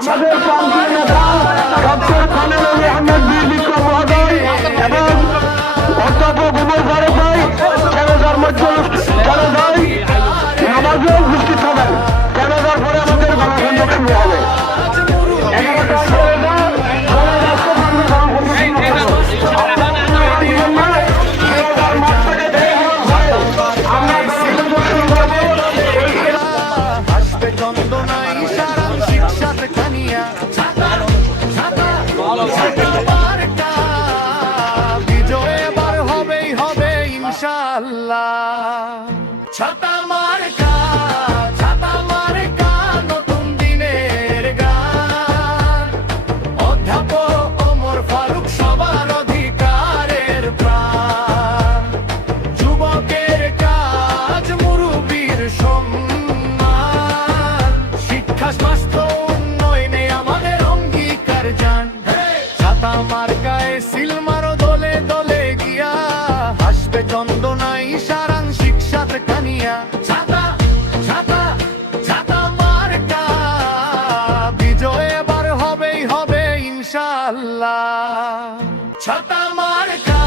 আমাদের প্রান্তীয় নেতা ডক্টর খানের আহমেদ বীর এবং অধ্যাপক উমর ফারুক ভাই ছেলেদার মধ্যে ছেলেদার নামাজে উপস্থিত হবেন ছেলেদার আমাদের গণসংযোগ শুরু বিজয় এবার হবেই হবে ইনশাল্লাহ ছাতা মার্কা আমার গায়ে সিলমারো দলে দলে গিয়া। হাসবে চন্দনা ইশারাং শিক্ষাত কানিয়া। ছাতা ছাতা ছাতা মার্কা। বিজয় এবার হবেই, হবে ইনশাআল্লাহ। ছাতা মার্কা।